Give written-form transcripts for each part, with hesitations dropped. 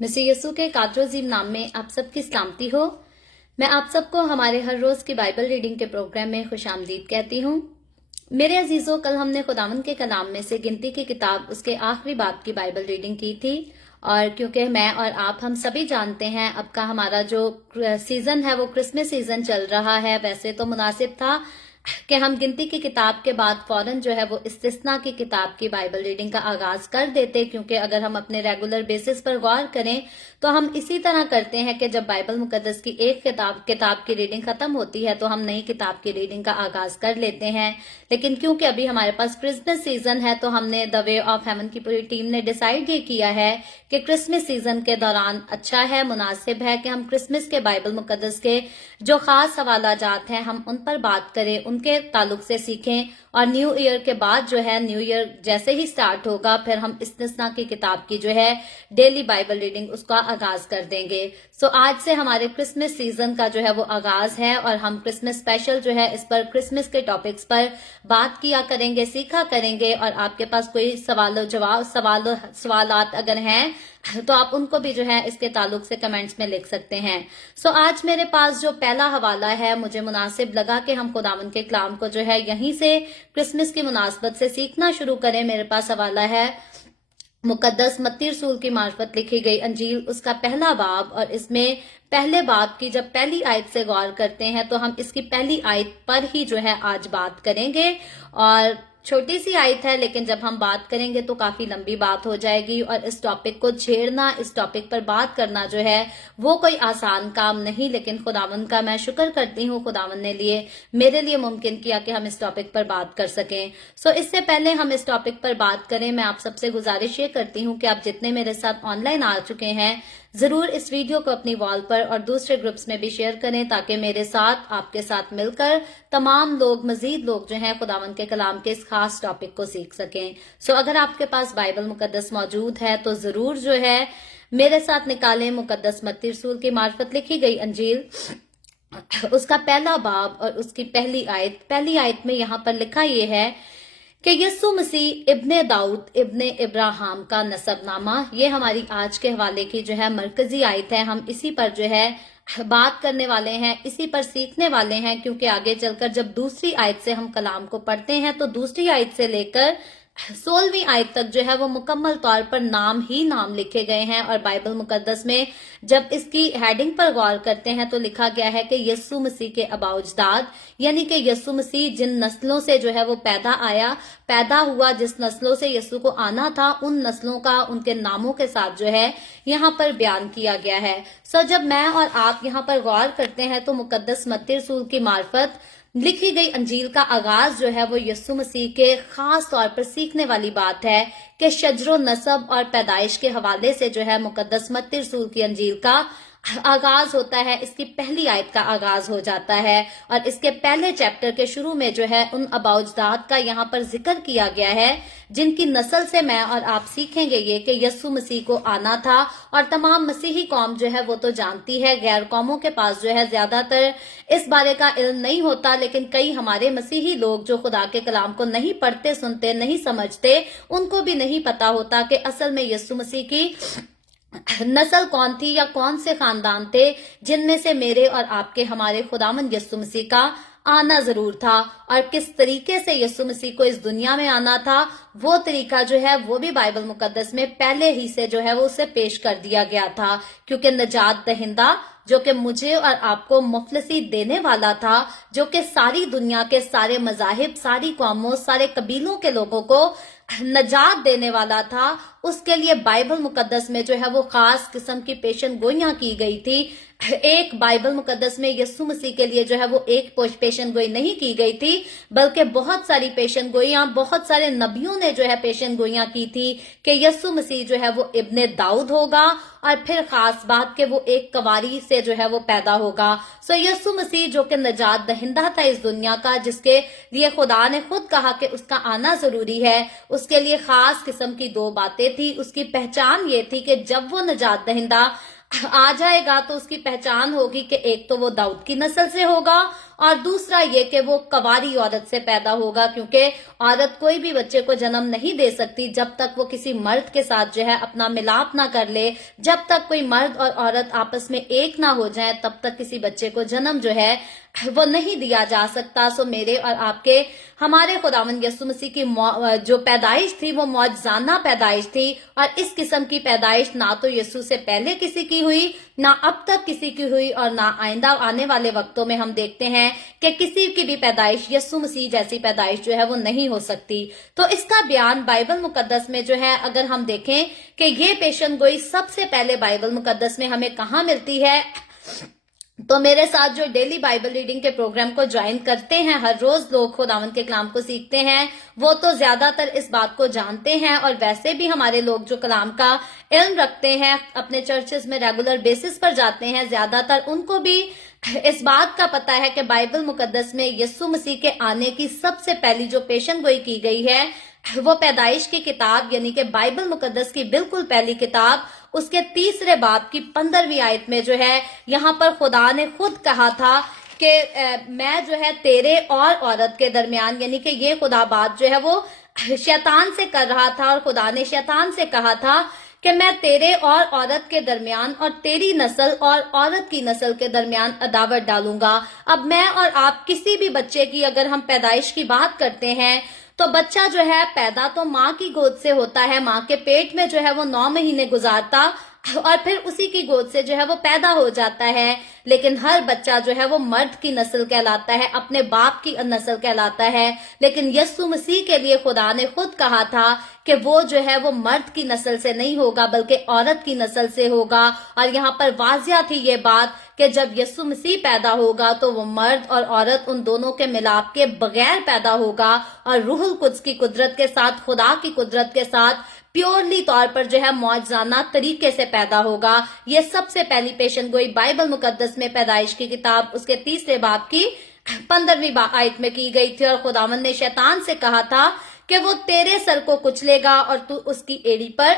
मसीह यीशु के कादरोजीम नाम में आप सबकी सलामती हो। मैं आप सबको हमारे हर रोज की बाइबल रीडिंग के प्रोग्राम में खुशामदीद कहती हूँ। मेरे अजीजों, कल हमने खुदावंद के कलाम में से गिनती की किताब उसके आखिरी बाब की बाइबल रीडिंग की थी। और क्योंकि मैं और आप हम सभी जानते हैं अब का हमारा जो सीजन है वो क्रिसमस सीजन चल रहा है, वैसे तो मुनासिब था कि हम गिनती की किताब के बाद फौरन जो है वो इस्तिस्ना की किताब की बाइबल रीडिंग का आगाज कर देते, क्योंकि अगर हम अपने रेगुलर बेसिस पर गौर करें तो हम इसी तरह करते हैं कि जब बाइबल मुकद्दस की एक किताब की रीडिंग खत्म होती है तो हम नई किताब की रीडिंग का आगाज कर लेते हैं। लेकिन क्योंकि अभी हमारे पास क्रिसमस सीजन है तो हमने द वे ऑफ हेवन की पूरी टीम ने डिसाइड ये किया है कि क्रिसमस सीजन के दौरान अच्छा है, मुनासिब है कि हम क्रिसमस के बाइबल मुकद्दस के जो खास हवाला जात हैं हम उन पर बात करें, उनके ताल्लुक से सीखें। और न्यू ईयर के बाद जो है, न्यू ईयर जैसे ही स्टार्ट होगा फिर हम इस्तिस्ना की किताब की जो है डेली बाइबल रीडिंग उसका आगाज कर देंगे। सो आज से हमारे क्रिसमस सीजन का जो है वो आगाज है और हम क्रिसमस स्पेशल जो है इस पर क्रिसमस के टॉपिक्स पर बात किया करेंगे, सीखा करेंगे। और आपके पास कोई सवालात अगर हैं तो आप उनको भी जो है इसके ताल्लुक से कमेंट्स में लिख सकते हैं। सो आज मेरे पास जो पहला हवाला है, मुझे मुनासिब लगा कि हम खुदावंद के कलाम को जो है यहीं से क्रिसमस की मुनासबत से सीखना शुरू करें। मेरे पास हवाला है मुकद्दस मत्ती रसूल की मार्फत लिखी गई अंजील, उसका पहला बाब। और इसमें पहले बाब की जब पहली आयत से गौर करते हैं तो हम इसकी पहली आयत पर ही जो है आज बात करेंगे। और छोटी सी आयत है लेकिन जब हम बात करेंगे तो काफी लंबी बात हो जाएगी। और इस टॉपिक को छेड़ना, इस टॉपिक पर बात करना जो है वो कोई आसान काम नहीं, लेकिन खुदावंद का मैं शुक्र करती हूँ, खुदावंद ने मेरे लिए मुमकिन किया कि हम इस टॉपिक पर बात कर सकें। सो इससे पहले हम इस टॉपिक पर बात करें, मैं आप सबसे गुजारिश ये करती हूँ कि आप जितने मेरे साथ ऑनलाइन आ चुके हैं जरूर इस वीडियो को अपनी वॉल पर और दूसरे ग्रुप्स में भी शेयर करें, ताकि मेरे साथ, आपके साथ मिलकर तमाम लोग, मजीद लोग जो हैं खुदावंद के कलाम के इस खास टॉपिक को सीख सकें। सो अगर आपके पास बाइबल मुकद्दस मौजूद है तो जरूर जो है मेरे साथ निकालें मुकद्दस मत्ती रसूल की मार्फत लिखी गई अंजील, उसका पहला बाब और उसकी पहली आयत। पहली आयत में यहाँ पर लिखा ये है कि यीशु मसीह इब्ने दाऊद इब्ने इब्राहिम का नसबनामा, ये हमारी आज के हवाले की जो है मरकजी आयत है। हम इसी पर जो है बात करने वाले हैं, इसी पर सीखने वाले हैं, क्योंकि आगे चलकर जब दूसरी आयत से हम कलाम को पढ़ते हैं तो दूसरी आयत से लेकर 16वीं आयत तक जो है वो मुकम्मल तौर पर नाम ही नाम लिखे गए हैं। और बाइबल मुकद्दस में जब इसकी हेडिंग पर गौर करते हैं तो लिखा गया है कि यीशु मसीह के अबाउजदाद, यानी कि यीशु मसीह जिन नस्लों से जो है वो पैदा हुआ, जिस नस्लों से यीशु को आना था, उन नस्लों का उनके नामों के साथ जो है यहाँ पर बयान किया गया है। सो जब मैं और आप यहाँ पर गौर करते हैं तो मुकद्दस मत्ती रसूल की मार्फत लिखी गई अंजील का आगाज जो है वो यीशु मसीह के खास तौर पर सीखने वाली बात है कि शजरो नसब और पैदाइश के हवाले से जो है मुकद्दस मत्ती रसूल की अंजील का आगाज होता है। इसकी पहली आयत का आगाज हो जाता है और इसके पहले चैप्टर के शुरू में जो है उन अबाउजदाद का यहाँ पर जिक्र किया गया है जिनकी नस्ल से मैं और आप सीखेंगे ये कि यीशु मसीह को आना था। और तमाम मसीही कौम जो है वो तो जानती है, गैर कौमों के पास जो है ज्यादातर इस बारे का इल्म नहीं होता, लेकिन कई हमारे मसीही लोग जो खुदा के कलाम को नहीं पढ़ते, सुनते, नहीं समझते, उनको भी नहीं पता होता कि असल में यीशु मसीह की नस्ल कौन थी या कौन से खानदान थे जिनमें से मेरे और आपके, हमारे खुदावंद यीशु मसीह का आना जरूर था। और किस तरीके से यीशु मसीह को इस दुनिया में आना था वो तरीका जो है वो भी बाइबल मुकद्दस में पहले ही से जो है वो उसे पेश कर दिया गया था, क्योंकि नजात दहिंदा जो कि मुझे और आपको मुफलसी देने वाला था, जो कि सारी दुनिया के सारे मजाहिब, सारी कौमों, सारे कबीलों के लोगों को नजात देने वाला था, उसके लिए बाइबल मुकद्दस में जो है वो खास किस्म की पेशन गोइयां की गई थी। एक बाइबल मुकद्दस में यीशु मसीह के लिए जो है वो एक पेशन गोई नहीं की गई थी, बल्कि बहुत सारी पेशन गोइयां, बहुत सारे नबियों ने जो है पेशन गोइयां की थी कि यीशु मसीह जो है वो इब्ने दाऊद होगा और फिर खास बात के वो एक कवारी से जो है वो पैदा होगा। सो यीशु मसीह जो कि नजात दहिंदा था इस दुनिया का, जिसके लिए खुदा ने खुद कहा कि उसका आना जरूरी है, उसके लिए खास किस्म की दो बातें थी। उसकी पहचान ये थी कि जब वो नजात दहिंदा आ जाएगा तो उसकी पहचान होगी कि एक तो वो दाऊद की नस्ल से होगा और दूसरा ये कि वो कवारी औरत से पैदा होगा, क्योंकि औरत कोई भी बच्चे को जन्म नहीं दे सकती जब तक वो किसी मर्द के साथ जो है अपना मिलाप ना कर ले। जब तक कोई मर्द और औरत आपस में एक ना हो जाए तब तक किसी बच्चे को जन्म जो है वो नहीं दिया जा सकता। सो मेरे और आपके हमारे खुदावंद यीशु मसीह की जो पैदाइश थी वो मौजज़ाना पैदाइश थी, और इस किस्म की पैदाइश ना तो यीशु से पहले किसी की हुई, ना अब तक किसी की हुई, और ना आइंदा आने वाले वक्तों में हम देखते हैं कि किसी की भी पैदाइश यीशु मसीह जैसी पैदाइश जो है वो नहीं हो सकती। तो इसका बयान बाइबल मुकद्दस में जो है अगर हम देखें कि ये पेशन गोई सबसे पहले बाइबल मुकद्दस में हमें कहाँ मिलती है, तो मेरे साथ जो डेली बाइबल रीडिंग के प्रोग्राम को ज्वाइन करते हैं, हर रोज लोग खुदावंद के कलाम को सीखते हैं, वो तो ज्यादातर इस बात को जानते हैं। और वैसे भी हमारे लोग जो कलाम का इल्म रखते हैं, अपने चर्चेस में रेगुलर बेसिस पर जाते हैं, ज्यादातर उनको भी इस बात का पता है कि बाइबल मुकद्दस में यीशु मसीह के आने की सबसे पहली जो पेशन गोई की गई है वो पैदाइश की किताब यानी कि बाइबल मुकद्दस की बिल्कुल पहली किताब उसके 3 बाब की 15वीं आयत में जो है यहाँ पर खुदा ने खुद कहा था कि मैं जो है तेरे और औरत के दरमियान, यानी कि ये खुदा बात जो है वो शैतान से कर रहा था, और खुदा ने शैतान से कहा था कि मैं तेरे और औरत के दरमियान और तेरी नस्ल और औरत की नस्ल के दरमियान अदावत डालूंगा। अब मैं और आप किसी भी बच्चे की अगर हम पैदाइश की बात करते हैं तो बच्चा जो है पैदा तो माँ की गोद से होता है, माँ के पेट में जो है वो 9 महीने गुजारता और फिर उसी की गोद से जो है वो पैदा हो जाता है। लेकिन हर बच्चा जो है वो मर्द की नस्ल कहलाता है, अपने बाप की नस्ल कहलाता है। लेकिन यीशु मसीह के लिए खुदा ने खुद कहा था कि वो जो है वो मर्द की नस्ल से नहीं होगा बल्कि औरत की नस्ल से होगा। और यहाँ पर वाजिया थी ये बात कि जब यीशु मसीह पैदा होगा तो वो मर्द और औरत उन दोनों के मिलाप के बगैर पैदा होगा और रूहुल कुद्स की कुदरत के साथ, खुदा की कुदरत के साथ प्योरली तौर पर जो है मौजज़ाना तरीके से पैदा होगा। ये सबसे पहली पेशन गोई बाइबल मुकद्दस में पैदाइश की किताब उसके 3 बाब की 15वीं आयत में की गई थी। और खुदावंद ने शैतान से कहा था कि वो तेरे सर को कुचलेगा और तू उसकी एड़ी पर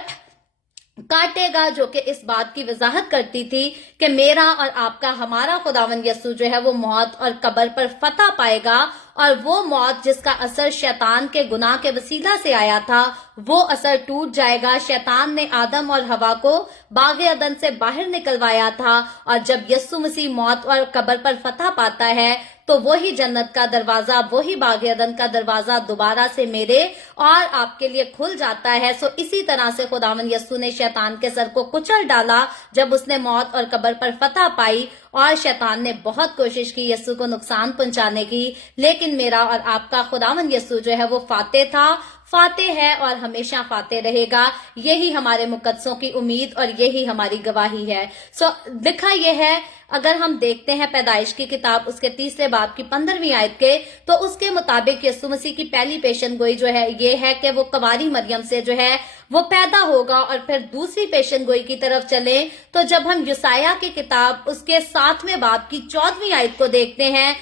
काटेगा, जो कि इस बात की वजाहत करती थी कि मेरा और आपका हमारा खुदावंद यीशु जो है वो मौत और कब्र पर फतह पाएगा। और वो मौत जिसका असर शैतान के गुनाह के वसीला से आया था वो असर टूट जाएगा। शैतान ने आदम और हवा को बागे अदन से बाहर निकलवाया था, और जब यीशु मसीह मौत और कब्र पर फतह पाता है तो वही जन्नत का दरवाजा, वही बागे अदन का दरवाजा दोबारा से मेरे और आपके लिए खुल जाता है। सो इसी तरह से खुदावंद यीशु ने शैतान के सर को कुचल डाला जब उसने मौत और कब्र पर फतह पाई। और शैतान ने बहुत कोशिश की यीशु को नुकसान पहुंचाने की, लेकिन मेरा और आपका खुदावंद यीशु जो है वो फाते था, फाते है और हमेशा फाते रहेगा। यही हमारे मुकद्दसों की उम्मीद और यही हमारी गवाही है। सो लिखा यह है, अगर हम देखते हैं पैदाइश की किताब उसके 3 बाब की 15वीं आयत के, तो उसके मुताबिक यीशु मसीह की पहली पेशन गोई जो है ये है कि वो कवारी मरियम से जो है वो पैदा होगा। और फिर दूसरी पेशन गोई की तरफ चले तो जब हम यसाया की किताब उसके 7वें बाब की 14वीं आयत को देखते हैं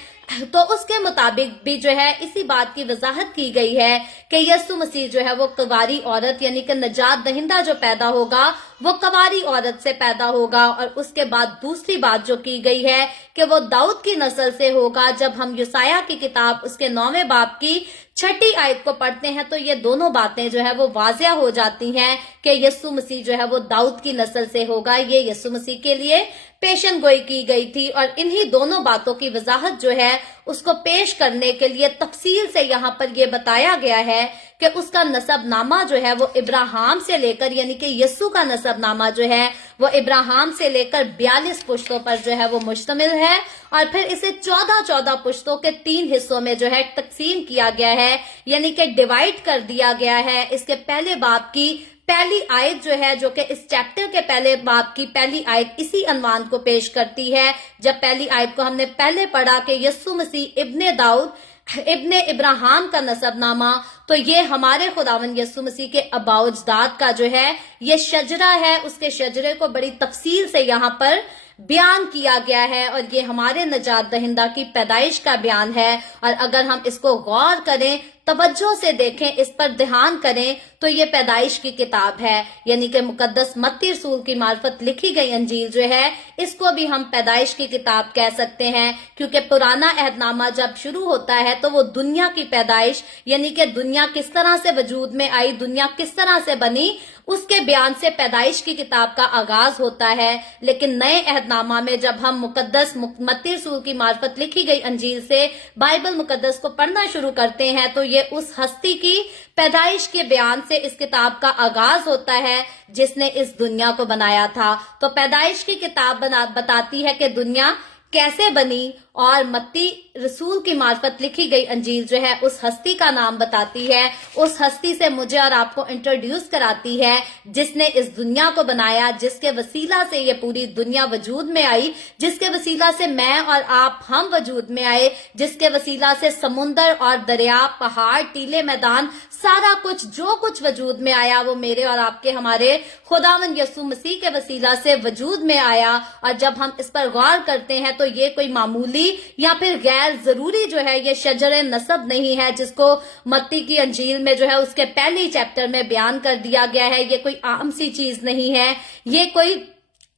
तो उसके मुताबिक भी जो है इसी बात की वजाहत की गई है कि यीशु मसीह जो है वो कवारी औरत यानी कि नजात दहिंदा जो पैदा होगा वो कवारी औरत से पैदा होगा। और उसके बाद दूसरी बात जो की गई है कि वो दाऊद की नस्ल से होगा। जब हम यसाया की किताब उसके 9वें बाब की 6ठी आयत को पढ़ते हैं तो ये दोनों बातें जो है वो वाजिया हो जाती हैं कि यीशु मसीह जो है वो दाऊद की नस्ल से होगा। ये यीशु मसीह के लिए पेशन गोई की गई थी। और इन्हीं दोनों बातों की वजाहत जो है उसको पेश करने के लिए तफसील से यहाँ पर ये बताया गया है कि उसका नसबनामा जो है वो इब्राहिम से लेकर, यानी कि यीशु का नसबनामा जो है वो इब्राहिम से लेकर 42 पुश्तों पर जो है वो मुश्तमिल है। और फिर इसे 14 पुश्तों के 3 हिस्सों में जो है तकसीम किया गया है, यानी कि डिवाइड कर दिया गया है। इसके पहले बाब की पहली आयत जो है, जो कि इस चैप्टर के पहले बाब की पहली आयत इसी अनवान को पेश करती है। जब पहली आयत को हमने पहले पढ़ा कि यीशु मसीह इब्ने दाऊद इब्ने इब्राहिम का नसबनामा, तो ये हमारे खुदावंद यीशु मसीह के अबाउजदाद का जो है ये शजरा है, उसके शजरे को बड़ी तफसील से यहाँ पर बयान किया गया है। और ये हमारे नजात दहिंदा की पैदाइश का बयान है। और अगर हम इसको गौर करें तवज्जो से देखें, इस पर ध्यान करें तो ये पैदाइश की किताब है, यानी कि मुकद्दस मत्ती रसूल की मार्फत लिखी गई अंजील जो है इसको भी हम पैदाइश की किताब कह सकते हैं, क्योंकि पुराना अहदनामा जब शुरू होता है तो वो दुनिया की पैदाइश यानी कि दुनिया किस तरह से वजूद में आई, दुनिया किस तरह से बनी, उसके बयान से पैदाइश की किताब का आगाज होता है। लेकिन नए अहदनामा में जब हम मुकद्दस मत्ती रसूल की मार्फत लिखी गई अंजील से बाइबल मुकद्दस को पढ़ना शुरू करते हैं तो ये उस हस्ती की पैदाइश के बयान से इस किताब का आगाज होता है जिसने इस दुनिया को बनाया था। तो पैदाइश की किताब बताती है कि दुनिया कैसे बनी, और मत्ती रसूल की मार्फत लिखी गई अंजील जो है उस हस्ती का नाम बताती है, उस हस्ती से मुझे और आपको इंट्रोड्यूस कराती है जिसने इस दुनिया को बनाया, जिसके वसीला से ये पूरी दुनिया वजूद में आई, जिसके वसीला से मैं और आप हम वजूद में आए, जिसके वसीला से समुंदर और दरिया, पहाड़, टीले, मैदान, सारा कुछ जो कुछ वजूद में आया वो मेरे और आपके हमारे खुदावंद यीशु मसीह के वसीला से वजूद में आया। और जब हम इस पर गौर करते हैं तो ये कोई मामूली या फिर गैर जरूरी जो है ये शजरे नसब नहीं है जिसको मत्ती की अंजील में जो है उसके पहले चैप्टर में बयान कर दिया गया है। ये कोई आम सी चीज नहीं है, ये कोई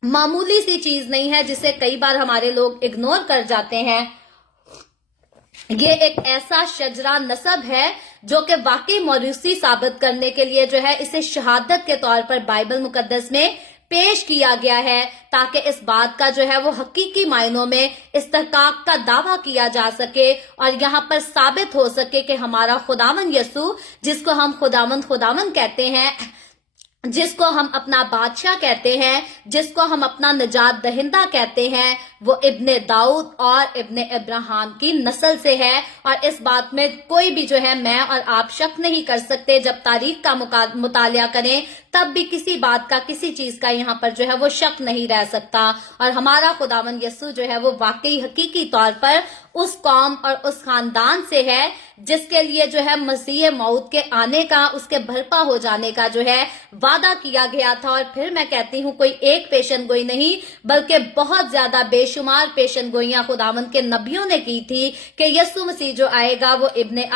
मामूली सी चीज नहीं है जिसे कई बार हमारे लोग इग्नोर कर जाते हैं। ये एक ऐसा शजरा नसब है जो कि वाकई मौरूसी साबित करने के लिए जो है इसे शहादत के तौर पर बाइबल मुकद्दस में पेश किया गया है, ताकि इस बात का जो है वो हकीकी मायनों में इस्तेहकाक का दावा किया जा सके और यहाँ पर साबित हो सके कि हमारा खुदावंद यीशु, जिसको हम खुदावंद कहते हैं, जिसको हम अपना बादशाह कहते हैं, जिसको हम अपना निजात दहिंदा कहते हैं, वो इब्ने दाऊद और इब्ने इब्राहिम की नस्ल से है। और इस बात में कोई भी जो है मैं और आप शक नहीं कर सकते। जब तारीख का मुतालिया करें तब भी किसी बात का, किसी चीज का यहाँ पर जो है वो शक नहीं रह सकता। और हमारा खुदावंद यीशु जो है वो वाकई हकीकी तौर पर उस कौम और उस खानदान से है जिसके लिए जो है मसीह मौत के आने का, उसके भरपा हो जाने का जो है वादा किया गया था। और फिर मैं कहती हूँ कोई एक पेशन गोई नहीं बल्कि बहुत ज्यादा बेशुमार पेशन गोइयां खुदावंद के नबियों ने की थी कि यीशु मसीह जो आएगा वो इब्ने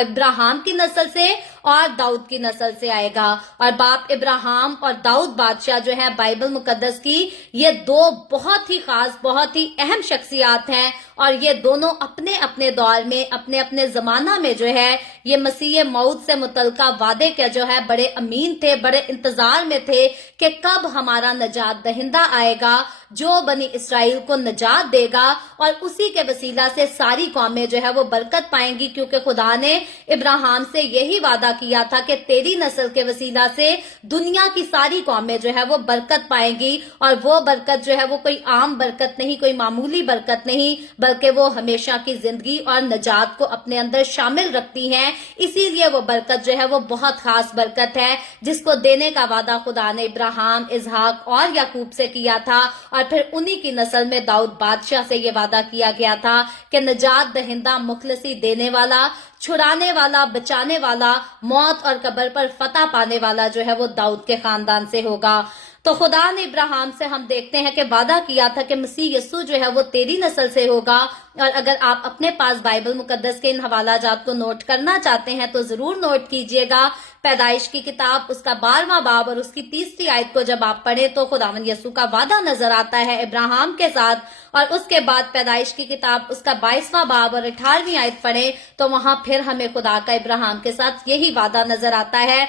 इब्राहिम की नस्ल से और दाऊद की नस्ल से आएगा। और बाप इब्राहिम और दाऊद बादशाह जो है बाइबल मुकद्दस की ये दो बहुत ही खास, बहुत ही अहम शख्सियात हैं और ये दोनों अपने अपने दौर में, अपने अपने जमाना में जो है ये मसीह मौत से मुतल्लिका वादे के जो है बड़े अमीन थे, बड़े इंतजार में थे कि कब हमारा नजात दहिंदा आएगा जो बनी इसराइल को नजात देगा और उसी के वसीला से सारी कौमें जो है वो बरकत पाएंगी, क्योंकि खुदा ने इब्राहिम से यही वादा किया था कि तेरी नस्ल के वसीला से दुनिया की सारी कौमें जो है वो बरकत पाएंगी। और वो बरकत जो है वो कोई आम बरकत नहीं, कोई मामूली बरकत नहीं, बल्कि वो हमेशा की जिंदगी और नजात को अपने अंदर शामिल रखती हैं। इसीलिए वो बरकत जो है वो बहुत खास बरकत है जिसको देने का वादा खुदा ने इब्राहिम, इसहाक और याकूब से किया था। और फिर उन्हीं की नस्ल में दाऊद बादशाह से ये वादा किया गया था कि नजात दहिंदा, मुखलसी देने वाला, छुड़ाने वाला, बचाने वाला, मौत और कब्र पर फतह पाने वाला जो है वो दाऊद के खानदान से होगा। तो खुदा ने इब्राहिम से हम देखते हैं कि वादा किया था कि मसीह यीशु जो है वो तेरी नस्ल से होगा। और अगर आप अपने पास बाइबल मुकद्दस के इन हवाला जात को नोट करना चाहते हैं तो जरूर नोट कीजिएगा। पैदाइश की किताब उसका 12वां बाब और उसकी 30वीं आयत को जब आप पढ़े तो खुदावंद यीशु का वादा नजर आता है इब्राहिम के साथ। और उसके बाद पैदाइश की किताब उसका 22वां बाब और 18वीं आयत पढ़े तो वहां फिर हमें खुदा का इब्राहिम के साथ यही वादा नजर आता है।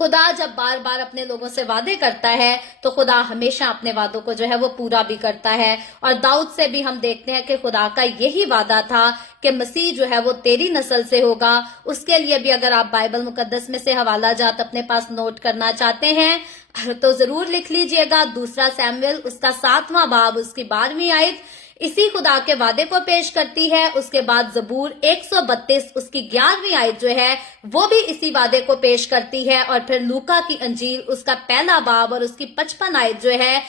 खुदा जब बार बार अपने लोगों से वादे करता है तो खुदा हमेशा अपने वादों को जो है वो पूरा भी करता है। और दाऊद से भी हम देखते हैं कि खुदा का यही वादा था कि मसीह जो है वो तेरी नस्ल से होगा। उसके लिए भी अगर आप बाइबल मुकद्दस में से हवाला जात अपने पास नोट करना चाहते हैं तो जरूर लिख लीजिएगा। 2 सैमुएल उसका 7वां बाब उसकी 12वीं आयत इसी खुदा के वादे को पेश करती है। उसके बाद जबूर 132 उसकी 11वीं आयत जो है वो भी इसी वादे को पेश करती है। और फिर लूका की अंजील उसका 1 बाब और उसकी 55 आयत जो है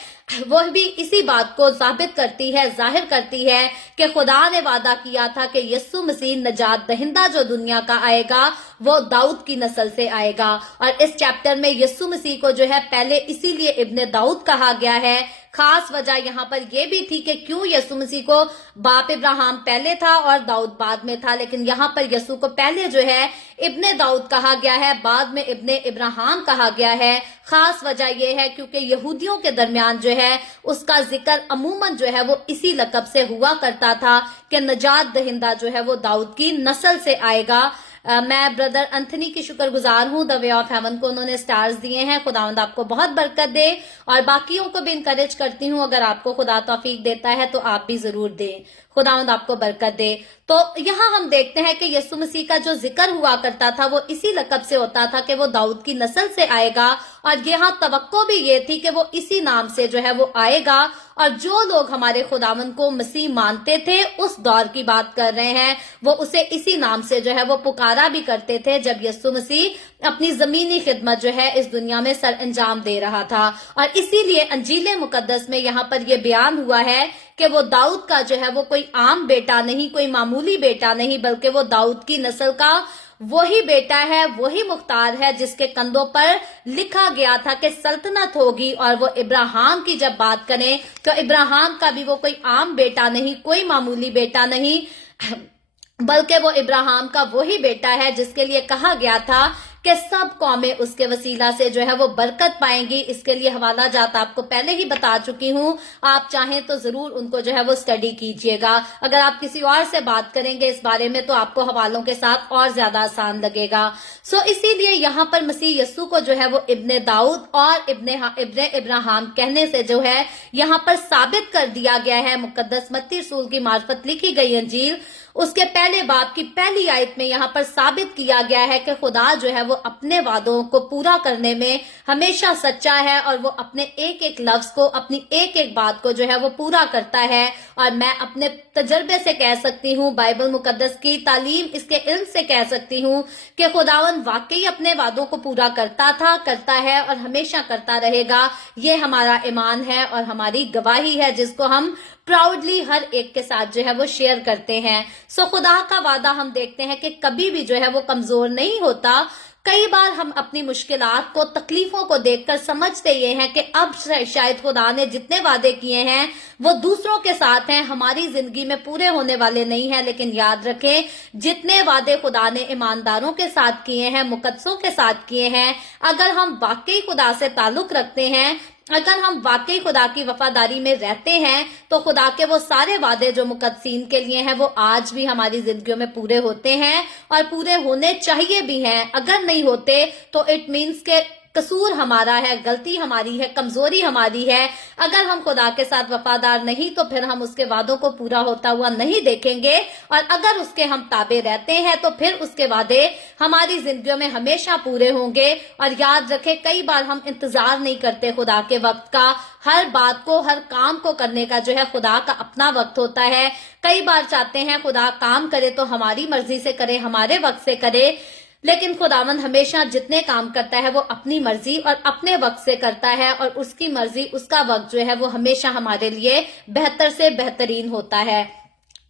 वो भी इसी बात को साबित करती है, जाहिर करती है कि खुदा ने वादा किया था कि यीशु मसीह नजात दहिंदा जो दुनिया का आएगा वो दाऊद की नस्ल से आएगा। और इस चैप्टर में यीशु मसीह को जो है पहले इसीलिए इब्ने दाऊद कहा गया है खास वजह यहाँ पर यह भी थी कि क्यों यीशु मसीह को बाप इब्राहिम पहले था और दाऊद बाद में था, लेकिन यहाँ पर यीशु को पहले जो है इब्ने दाऊद कहा गया है, बाद में इब्ने इब्राहिम कहा गया है। खास वजह यह है क्योंकि यहूदियों के दरमियान जो है उसका जिक्र अमूमन जो है वो इसी लक़ब से हुआ करता था कि नजात दहिंदा जो है वो दाऊद की नस्ल से आएगा। मैं ब्रदर एंथनी की शुक्रगुजार हूँ, द वे ऑफ हेवन को उन्होंने स्टार्स दिए हैं। खुदावंद आपको बहुत बरकत दे और बाकियों को भी इनकरेज करती हूँ, अगर आपको खुदा तौफीक देता है तो आप भी जरूर दें। खुदावंद आपको बरकत दे। तो यहाँ हम देखते हैं कि यीशु मसीह का जो जिक्र हुआ करता था वो इसी लक़ब से होता था कि वो दाऊद की नस्ल से आएगा, और यहाँ तवक्को भी ये थी कि वो इसी नाम से जो है वो आएगा। और जो लोग हमारे खुदावंद को मसीह मानते थे, उस दौर की बात कर रहे हैं, वो उसे इसी नाम से जो है वो पुकारा भी करते थे जब यीशु मसीह अपनी जमीनी खिदमत जो है इस दुनिया में सर अंजाम दे रहा था। और इसीलिए अंजील मुकद्दस में यहाँ पर यह बयान हुआ है कि वो दाऊद का जो है वो कोई आम बेटा नहीं, कोई मामूली बेटा नहीं, बल्कि वो दाऊद की नस्ल का वही बेटा है, वही मुख्तार है जिसके कंधों पर लिखा गया था कि सल्तनत होगी। और वो इब्राहिम की जब बात करें तो इब्राहिम का भी वो कोई आम बेटा नहीं, कोई मामूली बेटा नहीं, बल्कि वो इब्राहिम का वही बेटा है जिसके लिए कहा गया था कि सब कौमें उसके वसीला से जो है वो बरकत पाएंगी। इसके लिए हवाला जात आपको पहले ही बता चुकी हूँ, आप चाहें तो जरूर उनको जो है वो स्टडी कीजिएगा। अगर आप किसी और से बात करेंगे इस बारे में तो आपको हवालों के साथ और ज्यादा आसान लगेगा। सो इसीलिए यहाँ पर मसीह यस्सु को जो है वो इब्ने दाऊद और इब्ने इब्राहिम कहने से जो है यहाँ पर साबित कर दिया गया है। मुकद्दस मत्ती रसूल की मार्फत लिखी गई अंजील उसके पहले बाब की पहली आयत में यहाँ पर साबित किया गया है कि खुदा जो है वो अपने वादों को पूरा करने में हमेशा सच्चा है, और वो अपने एक एक लफ्ज को, अपनी एक एक बात को जो है वो पूरा करता है। और मैं अपने तजर्बे से कह सकती हूँ, बाइबल मुकद्दस की तालीम, इसके इल्म से कह सकती हूँ कि खुदावन वाकई अपने वादों को पूरा करता था, करता है और हमेशा करता रहेगा। ये हमारा ईमान है और हमारी गवाही है जिसको हम प्राउडली हर एक के साथ जो है वो शेयर करते हैं। सो खुदा का वादा हम देखते हैं कि कभी भी जो है वो कमजोर नहीं होता। कई बार हम अपनी मुश्किलात को, तकलीफों को देखकर समझते ये हैं कि अब शायद खुदा ने जितने वादे किए हैं वो दूसरों के साथ हैं, हमारी जिंदगी में पूरे होने वाले नहीं हैं। लेकिन याद रखें, जितने वादे खुदा ने ईमानदारों के साथ किए हैं, मुकद्दसों के साथ किए हैं, अगर हम वाकई खुदा से ताल्लुक रखते हैं, अगर हम वाकई खुदा की वफादारी में रहते हैं, तो खुदा के वो सारे वादे जो मुकद्दसीन के लिए हैं वो आज भी हमारी जिंदगियों में पूरे होते हैं और पूरे होने चाहिए भी हैं। अगर नहीं होते तो इट मीन्स के कसूर हमारा है, गलती हमारी है, कमजोरी हमारी है। अगर हम खुदा के साथ वफादार नहीं तो फिर हम उसके वादों को पूरा होता हुआ नहीं देखेंगे, और अगर उसके हम ताबे रहते हैं तो फिर उसके वादे हमारी जिंदगियों में हमेशा पूरे होंगे। और याद रखें, कई बार हम इंतजार नहीं करते खुदा के वक्त का। हर बात को, हर काम को करने का जो है खुदा का अपना वक्त होता है। कई बार चाहते हैं खुदा काम करे तो हमारी मर्जी से करे, हमारे वक्त से करे, लेकिन खुदावंद हमेशा जितने काम करता है वो अपनी मर्जी और अपने वक्त से करता है, और उसकी मर्जी, उसका वक्त जो है वो हमेशा हमारे लिए बेहतर से बेहतरीन होता है।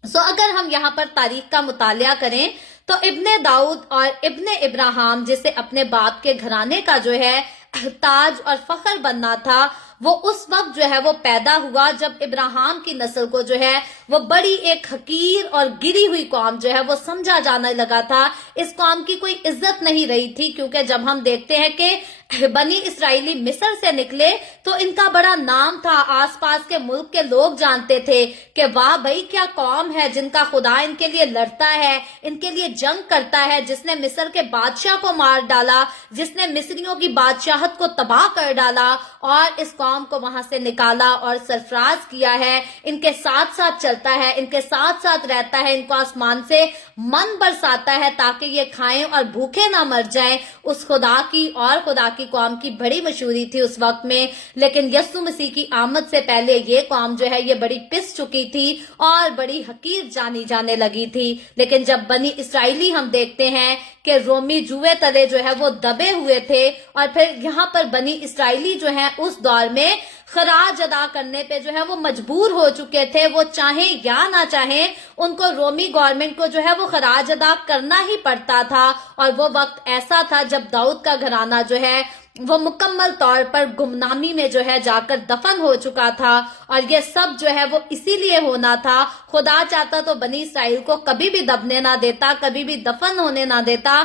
सो अगर हम यहाँ पर तारीख का मुतालिया करें तो इब्ने दाऊद और इब्ने इब्राहिम, जिसे अपने बाप के घराने का जो है ताज और फख्र बनना था, वो उस वक्त जो है वो पैदा हुआ जब इब्राहिम की नस्ल को जो है वो बड़ी एक हकीर और गिरी हुई कौम जो है वो समझा जाने लगा था। इस कौम की कोई इज्जत नहीं रही थी, क्योंकि जब हम देखते हैं कि बनी इसराइली मिस्र से निकले तो इनका बड़ा नाम था, आसपास के मुल्क के लोग जानते थे कि वाह भाई क्या कौम है जिनका खुदा इनके लिए लड़ता है, इनके लिए जंग करता है, जिसने मिस्र के बादशाह को मार डाला, जिसने मिस्रियों की बादशाहत को तबाह कर डाला और इस कौम को वहां से निकाला और सरफराज किया है। इनके साथ साथ चलता है, इनके साथ साथ रहता है, इनको आसमान से मन बरसाता है ताकि ये खाएं और भूखे ना मर जाएं। उस खुदा की और खुदा की कौम की बड़ी मशहूरी थी उस वक्त में। लेकिन यस्सु मसीह की आमद से पहले ये कौम जो है ये बड़ी पिस चुकी थी और बड़ी हकीर जानी जाने लगी थी। लेकिन जब बनी इसराइली हम देखते हैं कि रोमी जुए तले जो है वो दबे हुए थे, और फिर यहाँ पर बनी इसराइली जो है उस दौर में खराज अदा करने पे जो है वो मजबूर हो चुके थे। वो चाहे या ना चाहे उनको रोमी गवर्नमेंट को जो है वो खराज अदा करना ही पड़ता था। और वो वक्त ऐसा था जब दाऊद का घराना जो है वो मुकम्मल तौर पर गुमनामी में जो है जाकर दफन हो चुका था। और ये सब जो है वो इसीलिए होना था, खुदा चाहता तो बनी इसराइल को कभी भी दबने ना देता, कभी भी दफन होने ना देता,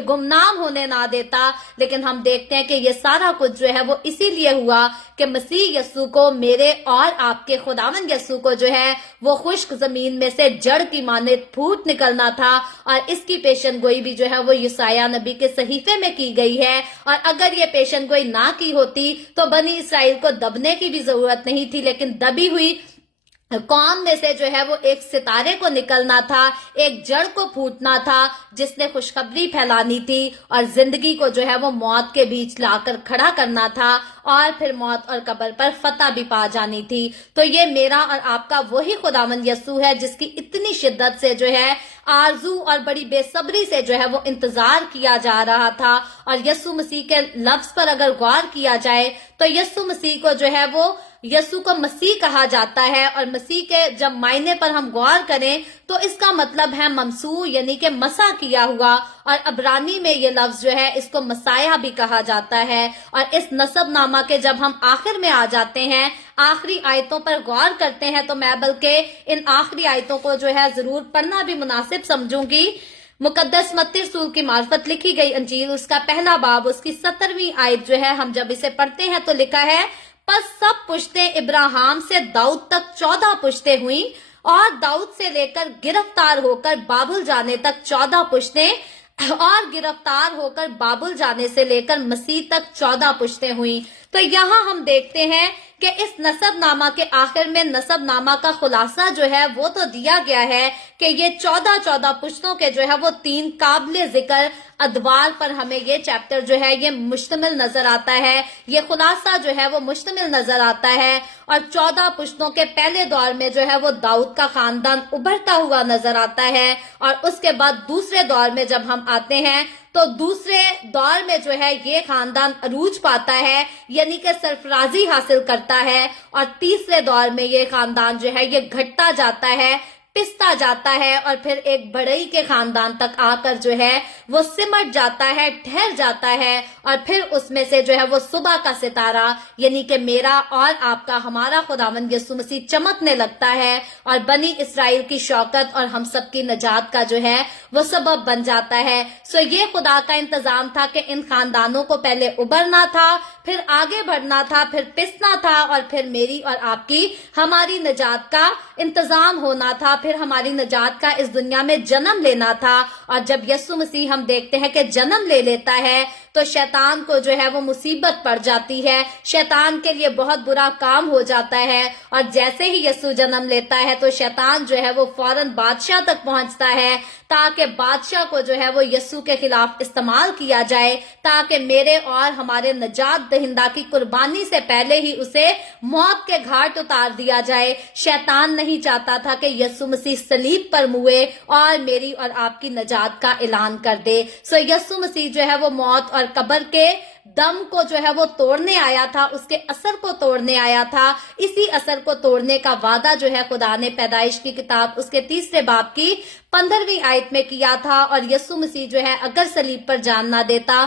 गुमनाम होने ना देता। लेकिन हम देखते हैं कि ये सारा कुछ जो है वो इसीलिए हुआ कि मसीह यस्सु को, मेरे और आपके खुदावंद यस्सु को जो है वो खुश्क जमीन में से जड़ की माने फूट निकलना था। और इसकी पेशन गोई भी जो है वो यशायाह नबी के सहीफे में की गई है। और अगर ये पेशन गोई ना की होती तो बनी इसराइल को दबने की भी जरूरत नहीं थी, लेकिन दबी हुई कौम में से जो है वो एक सितारे को निकलना था, एक जड़ को फूटना था, जिसने खुशखबरी फैलानी थी और जिंदगी को जो है वो मौत के बीच लाकर खड़ा करना था और फिर मौत और कब्र पर फतह भी पा जानी थी। तो ये मेरा और आपका वही खुदावंद यस्सु है जिसकी इतनी शिद्दत से जो है आरजू और बड़ी बेसब्री से जो है वो इंतजार किया जा रहा था। और यस्सु मसीह के लफ्ज पर अगर गौर किया जाए तो यस्सु मसीह को जो है वो यस्सु को मसीह कहा जाता है। और मसीह के जब मायने पर हम गौर करें तो इसका मतलब है ममसू, यानी कि मसा किया हुआ। और अबरानी में ये लफ्ज जो है इसको मसाया भी कहा जाता है। और इस नसबनामा के जब हम आखिर में आ जाते हैं, आखिरी आयतों पर गौर करते हैं, तो मैं बल्कि इन आखिरी आयतों को जो है जरूर पढ़ना भी मुनासिब समझूंगी। मुकद्दस मत्ती रसूल की मार्फत लिखी गई अंजील, उसका पहला बाब, उसकी 17वीं आयत जो है, हम जब इसे पढ़ते हैं तो लिखा है, बस सब पुश्तें इब्राहिम से दाऊद तक 14 पुश्तें हुई और दाऊद से लेकर गिरफ्तार होकर बाबुल जाने तक 14 पुश्तें, और गिरफ्तार होकर बाबुल जाने से लेकर मसीह तक 14 पुश्तें हुई। तो यहाँ हम देखते हैं कि इस नसबनामा के आखिर में नसबनामा का खुलासा जो है वो तो दिया गया है कि ये 14 पुश्तों के जो है वो 3 काबिल जिक्र अदवार पर हमें ये चैप्टर जो है ये मुश्तमिल नजर आता है, ये खुलासा जो है वो मुश्तमिल नजर आता है। और 14 पुश्तों के पहले दौर में जो है वो दाऊद का खानदान उभरता हुआ नजर आता है। और उसके बाद दूसरे दौर में जब हम आते हैं तो दूसरे दौर में जो है ये खानदान अरूज पाता है, यानी कि सरफराजी हासिल करता है। और तीसरे दौर में ये खानदान जो है ये घटता जाता है, पिसता जाता है, और फिर एक बढ़ई के खानदान तक आकर जो है वो सिमट जाता है, ठहर जाता है। और फिर उसमें से जो है वो सुबह का सितारा, यानी कि मेरा और आपका, हमारा खुदावंद यीशु मसीह चमकने लगता है और बनी इसराइल की शौकत और हम सबकी नजात का जो है वो सबब बन जाता है। सो ये खुदा का इंतजाम था कि इन खानदानों को पहले उभरना था, फिर आगे बढ़ना था, फिर पिसना था, और फिर मेरी और आपकी, हमारी नजात का इंतजाम होना था, फिर हमारी नजात का इस दुनिया में जन्म लेना था। और जब यीशु मसीह हम देखते हैं कि जन्म ले लेता है तो शैतान को जो है वो मुसीबत पड़ जाती है, शैतान के लिए बहुत बुरा काम हो जाता है। और जैसे ही यीशु जन्म लेता है तो शैतान जो है वो फौरन बादशाह तक पहुंचता है ताकि बादशाह को जो है वो यीशु के खिलाफ इस्तेमाल किया जाए, ताकि मेरे और हमारे नजात दहिंदा की कुर्बानी से पहले ही उसे मौत के घाट उतार दिया जाए। शैतान नहीं चाहता था कि यीशु मसीह सलीब पर मुए और मेरी और आपकी नजात का ऐलान कर दे। सो यीशु मसीह जो है वो मौत और कब्र के दम को जो है वो तोड़ने आया था, उसके असर को तोड़ने आया था। इसी असर को तोड़ने का वादा जो है खुदा ने पैदाइश की किताब उसके 3 बाब की 15वीं आयत में किया था। और यीशु मसीह जो है अगर सलीब पर जान ना देता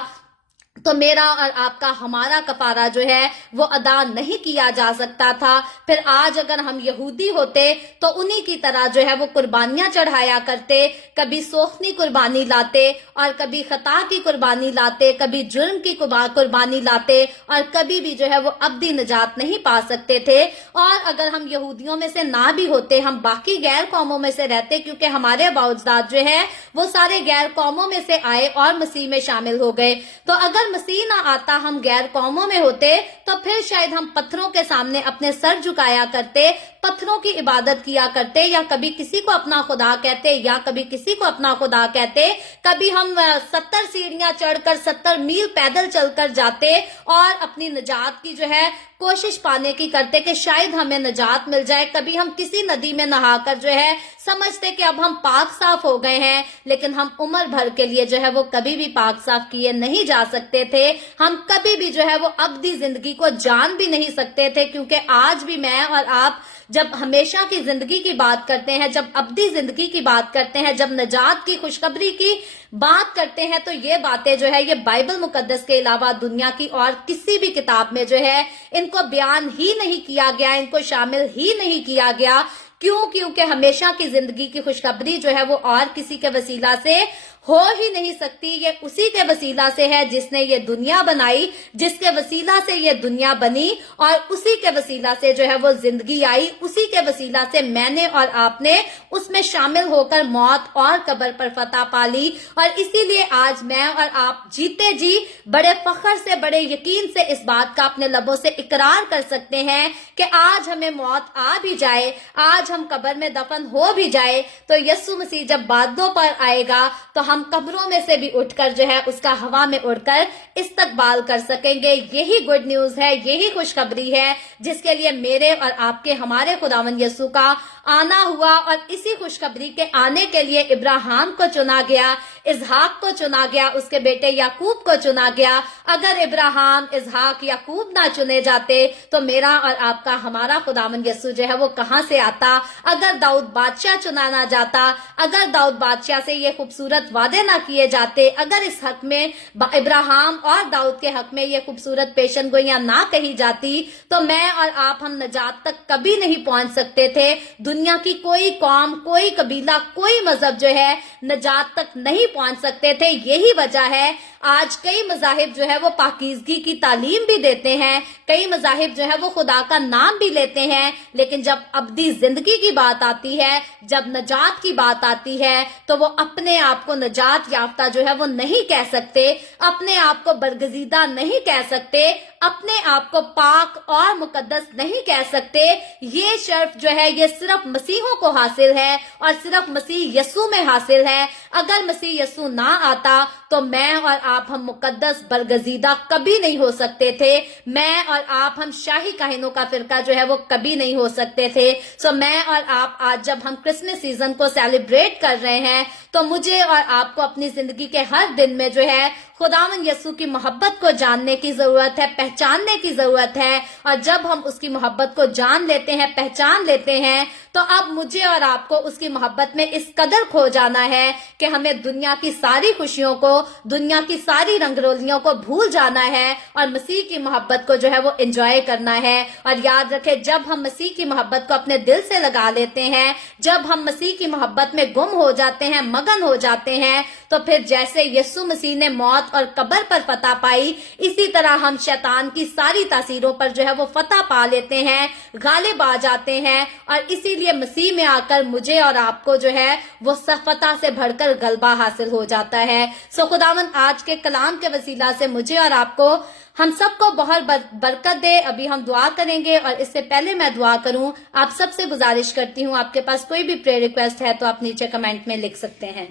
तो मेरा और आपका, हमारा कफारा जो है वो अदा नहीं किया जा सकता था। फिर आज अगर हम यहूदी होते तो उन्हीं की तरह जो है वो कुर्बानियां चढ़ाया करते, कभी सोखनी कुर्बानी लाते और कभी खता की कुर्बानी लाते, कभी जुर्म की कुर्बानी लाते, और कभी भी जो है वो अब्दी निजात नहीं पा सकते थे। और अगर हम यहूदियों में से ना भी होते, हम बाकी गैर कौमों में से रहते, क्योंकि हमारे बाउजदाद जो है वो सारे गैर कौमों में से आए और मसीह में शामिल हो गए। तो अगर मसीह ना आता, हम गैर कौमों में होते, तो फिर शायद हम पत्थरों के सामने अपने सर झुकाया करते, पत्थरों की इबादत किया करते, या कभी किसी को अपना खुदा कहते, या कभी किसी को अपना खुदा कहते। कभी हम 70 सीढ़ियां चढ़कर 70 मील पैदल चलकर जाते और अपनी निजात की जो है कोशिश पाने की करते कि शायद हमें निजात मिल जाए। कभी हम किसी नदी में नहाकर जो है समझते कि अब हम पाक साफ हो गए हैं, लेकिन हम उम्र भर के लिए जो है वो कभी भी पाक साफ किए नहीं जा सकते थे। हम कभी भी जो है वो अब्दी जिंदगी को जान भी नहीं सकते थे, क्योंकि आज भी मैं और आप जब हमेशा की जिंदगी की बात करते हैं, जब अब्दी जिंदगी की बात करते हैं, जब नजात की खुशखबरी की बात करते हैं, तो ये बातें जो है ये बाइबल मुकद्दस के अलावा दुनिया की और किसी भी किताब में जो है इनको बयान ही नहीं किया गया, इनको शामिल ही नहीं किया गया। क्यों? क्योंकि हमेशा की जिंदगी की खुशखबरी जो है वो और किसी के वसीला से हो ही नहीं सकती। ये उसी के वसीला से है जिसने ये दुनिया बनाई, जिसके वसीला से ये दुनिया बनी, और उसी के वसीला से जो है वो जिंदगी आई, उसी के वसीला से मैंने और आपने उसमें शामिल होकर मौत और कब्र पर फतह पा ली। और इसीलिए आज मैं और आप जीते जी बड़े फख्र से, बड़े यकीन से इस बात का अपने लबों से इकरार कर सकते हैं कि आज हमें मौत आ भी जाए, आज हम कब्र में दफन हो भी जाए, तो यीशु मसीह जब बादलों पर आएगा तो हम कब्रों में से भी उठकर जो है उसका हवा में उड़कर इस्तकबाल कर सकेंगे। यही गुड न्यूज है, यही खुशखबरी है जिसके लिए मेरे और आपके, हमारे खुदावंद यीशु का आना हुआ। और इसी खुशखबरी के आने के लिए इब्राहिम को चुना गया, इसहाक को चुना गया, उसके बेटे याकूब को चुना गया। अगर इब्राहिम, इसहाक, याकूब ना चुने जाते तो मेरा और आपका, हमारा खुदावंद यीशु जो है वो कहां से आता? अगर दाऊद बादशाह चुना ना जाता, अगर दाऊद बादशाह से ये खूबसूरत वादे ना किए जाते, अगर इस हक में इब्राहिम और दाऊद के हक में ये खूबसूरत पेशन गोइयां ना कही जाती, तो मैं और आप, हम नजात तक कभी नहीं पहुंच सकते थे। दुनिया की कोई कौम, कोई कबीला, कोई मजहब जो है नजात तक नहीं पहुंच सकते थे। यही वजह है आज कई मजाहिब जो है वो पाकीज़गी की तालीम भी देते हैं, कई मजाहिब जो है वो खुदा का नाम भी लेते हैं, लेकिन जब अब्दी जिंदगी की बात आती है, जब नजात की बात आती है, तो वो अपने आप को नजात याफ्ता जो है वो नहीं कह सकते, अपने आप को बरगजीदा नहीं कह सकते, अपने आप को पाक और मुकद्दस नहीं कह सकते। ये शर्फ जो है ये सिर्फ मसीहों को हासिल है और सिर्फ मसीह यस्सु में हासिल है। अगर मसीह यस्सु ना आता तो मैं और आप, हम मुकद्दस बरगजीदा कभी नहीं हो सकते थे। मैं और आप, हम शाही काहिनों का फिरका जो है वो कभी नहीं हो सकते थे। सो मैं और आप आज जब हम क्रिसमस सीजन को सेलिब्रेट कर रहे हैं, तो मुझे और आपको अपनी जिंदगी के हर दिन में जो है खुदावंद यीशु की मोहब्बत को जानने की जरूरत है, पहचानने की जरूरत है। और जब हम उसकी मोहब्बत को जान लेते हैं, पहचान लेते हैं, तो अब मुझे और आपको उसकी मोहब्बत में इस कदर खो जाना है कि हमें दुनिया की सारी खुशियों को, दुनिया की सारी रंगरोलियों को भूल जाना है और मसीह की मोहब्बत को जो है वो एंजॉय करना है। और याद रखें, जब हम मसीह की मोहब्बत को अपने दिल से लगा लेते हैं, जब हम मसीह की मोहब्बत में गुम हो जाते हैं, मगन हो जाते हैं, तो फिर जैसे यीशु मसीह ने मौत और कब्र पर फतह पाई, इसी तरह हम शैतान की सारी तासीरों पर जो है वो फतह पा लेते हैं, गालिब आ जाते हैं। और इसीलिए मसीह में आकर मुझे और आपको जो है वो फतह से भरकर गलबा हासिल हो जाता है। सो खुदावंद आज के कलाम के वसीला से मुझे और आपको, हम सबको बहुत बरकत दे। अभी हम दुआ करेंगे और इससे पहले मैं दुआ करूं, आप सबसे गुजारिश करती हूं, आपके पास कोई भी प्रेयर रिक्वेस्ट है तो आप नीचे कमेंट में लिख सकते हैं।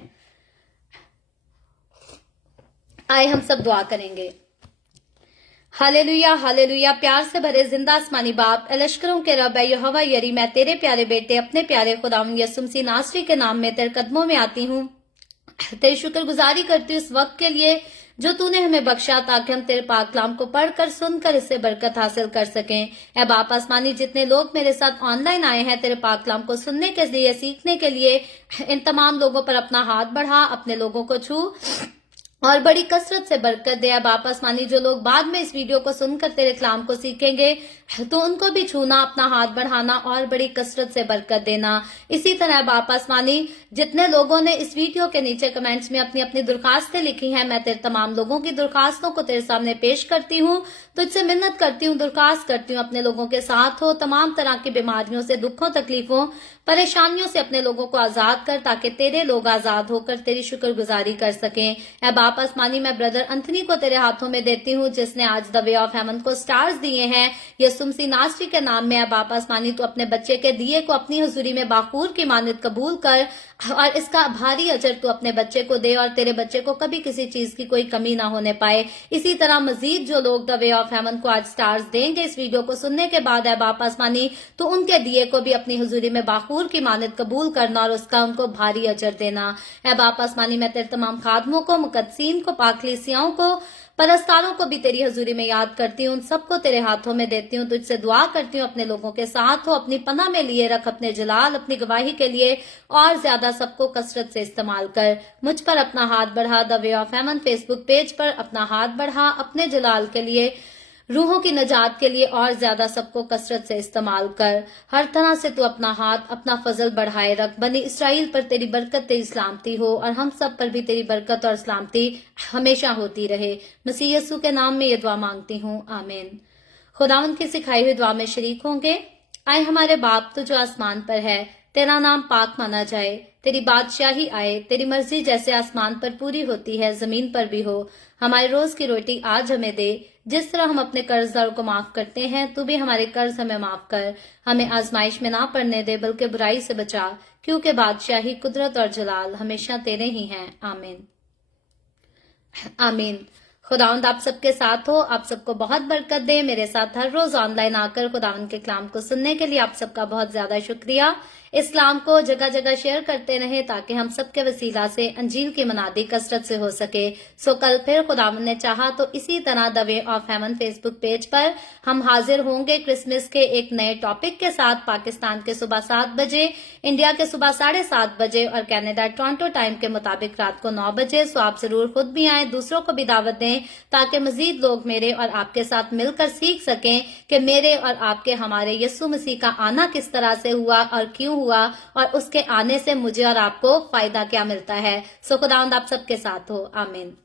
आए हम सब दुआ करेंगे। Hallelujah, hallelujah. प्यार से भरे जिंदा आसमानी बाप, लश्करों के रब यहोवा यरी, मैं तेरे प्यारे बेटे, अपने प्यारे खुदावंद यीशु मसीह नासरी के नाम में तेरे कदमों में आती हूँ। तेरी शुक्रगुजारी करती हूँ इस वक्त के लिए जो तूने हमें बख्शा, ताकि हम तेरे पाक कलाम को पढ़कर, सुनकर इससे बरकत हासिल कर सकें। ऐ बाप आसमानी, जितने लोग मेरे साथ ऑनलाइन आए हैं तेरे पाक कलाम को सुनने के लिए, सीखने के लिए, इन तमाम लोगों पर अपना हाथ बढ़ा, अपने लोगों को छू और बड़ी कसरत से बरकत दे। बाप आसमानी, जो लोग बाद में इस वीडियो को सुनकर तेरे कलाम को सीखेंगे तो उनको भी छूना, अपना हाथ बढ़ाना और बड़ी कसरत से बरकत देना। इसी तरह बाप आसमानी, जितने लोगों ने इस वीडियो के नीचे कमेंट्स में अपनी अपनी दरखास्तें लिखी हैं, मैं तेरे तमाम लोगों की दरखास्तों को तेरे सामने पेश करती हूँ, तुझसे मिन्नत करती हूँ, दरखास्त करती हूँ, अपने लोगों के साथ हो। तमाम तरह की बीमारियों से, दुखों, तकलीफों, परेशानियों से अपने लोगों को आजाद कर, ताकि तेरे लोग आजाद होकर तेरी शुक्रगुजारी कर सकें। ऐ बाप आसमानी, मैं ब्रदर अंथनी को तेरे हाथों में देती हूँ, जिसने आज द वे ऑफ हेवन को स्टार्स दिए हैं। यीशु मसीह नासरी के नाम में, ऐ बाप आसमानी, तो अपने बच्चे के दिए को अपनी हुजूरी में बाखूर की मानद कबूल कर और इसका भारी अजर तू अपने बच्चे को दे और तेरे बच्चे को कभी किसी चीज की कोई कमी ना होने पाए। इसी तरह मजीद जो लोग द वे ऑफ हेवन को आज स्टार्स देंगे इस वीडियो को सुनने के बाद, ऐ बाप आसमानी, तो उनके दिए को भी अपनी हुजूरी में बाखूर की मानद कबूल करना और उसका उनको भारी अजर देना। ऐ बाप आसमानी, मैं तेरे तमाम खादमों को, मुकद्दसीन को, पाकलीसियाओं को, परस्तारों को भी तेरी हजूरी में याद करती हूँ, उन सबको तेरे हाथों में देती हूँ, तुझसे दुआ करती हूँ अपने लोगों के साथ हो, अपनी पनाह में लिए रख, अपने जलाल अपनी गवाही के लिए और ज्यादा सबको कसरत से इस्तेमाल कर। मुझ पर अपना हाथ बढ़ा, the way of haven Facebook page पर अपना हाथ बढ़ा, अपने जलाल के लिए, रूहों की नजात के लिए और ज्यादा सबको कसरत से इस्तेमाल कर। हर तरह से तू अपना हाथ, अपना फजल बढ़ाए रख। बनी इसराइल पर तेरी बरकत, तेरी सलामती हो और हम सब पर भी तेरी बरकत और सलामती हमेशा होती रहे। मसीह यीशु के नाम में ये दुआ मांगती हूँ, आमीन। खुदावंद की सिखाई हुई दुआ में शरीक होंगे। आए हमारे बाप तू जो आसमान पर है, तेरा नाम पाक माना जाए, तेरी बादशाही आए, तेरी मर्जी जैसे आसमान पर पूरी होती है जमीन पर भी हो। हमारे रोज की रोटी आज हमें दे, जिस तरह हम अपने कर्जदारों को माफ करते हैं, तू भी हमारे कर्ज हमें माफ कर। हमें आजमाइश में ना पड़ने दे, बल्कि बुराई से बचा, क्योंकि बादशाही, कुदरत और जलाल हमेशा तेरे ही हैं, आमीन। आमीन। खुदावंद आप सबके साथ हो, आप सबको बहुत बरकत दे। मेरे साथ हर रोज ऑनलाइन आकर खुदावंद के कलाम को सुनने के लिए आप सबका बहुत ज्यादा शुक्रिया। इस कलाम को जगह जगह शेयर करते रहे ताकि हम सबके वसीला से अंजील की मनादी कसरत से हो सके। सो कल फिर खुदावंद ने चाहा तो इसी तरह the way of haven Facebook page पर हम हाजिर होंगे क्रिसमस के एक नए टॉपिक के साथ। पाकिस्तान के सुबह 7 बजे, इंडिया के सुबह 7:30 बजे और कनाडा टोरंटो टाइम के मुताबिक रात को 9 बजे। सो आप जरूर खुद भी आए, दूसरों को भी दावत दें ताकि मजीद लोग मेरे और आपके साथ मिलकर सीख सकें कि मेरे और आपके, हमारे यीशु मसीह का आना किस तरह से हुआ और क्यों हुआ और उसके आने से मुझे और आपको फायदा क्या मिलता है। सो खुदावंद आप सबके साथ हो, आमीन।